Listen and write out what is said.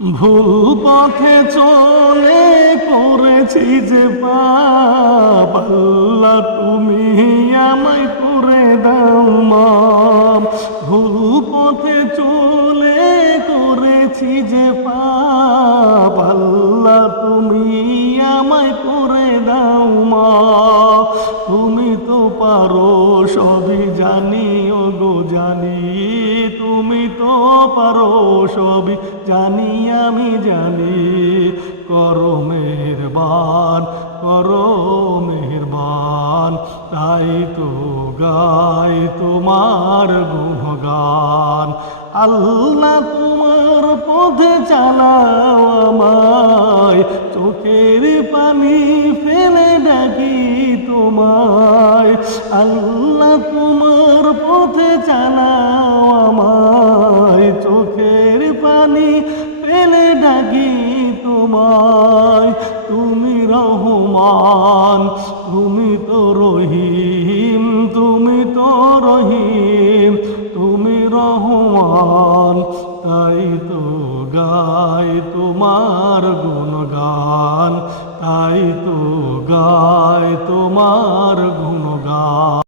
ভুল পথে চলে করেছি যে পাপ, আল্লাহ তুমি আমায় করে দাও মাপ। ভুল পথে চলে করেছি যে পাপ, আল্লাহ তুমি আমায় করে দাও মাপ। তুমি তো পারো সবই জানি ওগো জানি, তুমি তো পারো সবই জানি আমি জানি। করো মেহেরবান, করো মেহেরবান, তাই তো গাই তোমার গুণগান। আল্লাহ তোমার পথে চালাও আমায়, চোখের পানি ফেলে ডাকি তোমায়। আল্লাহ তোমার পথে চালাও আমায়, চোখের পানি ফেলে ডাকি তোমায়। তুমি রহমান, তুমি তো রহিম, তুমি তো রহিম, তুমি রহমান, তাই তো গাই তোমার গুণগান, তাই তো গাই তোমার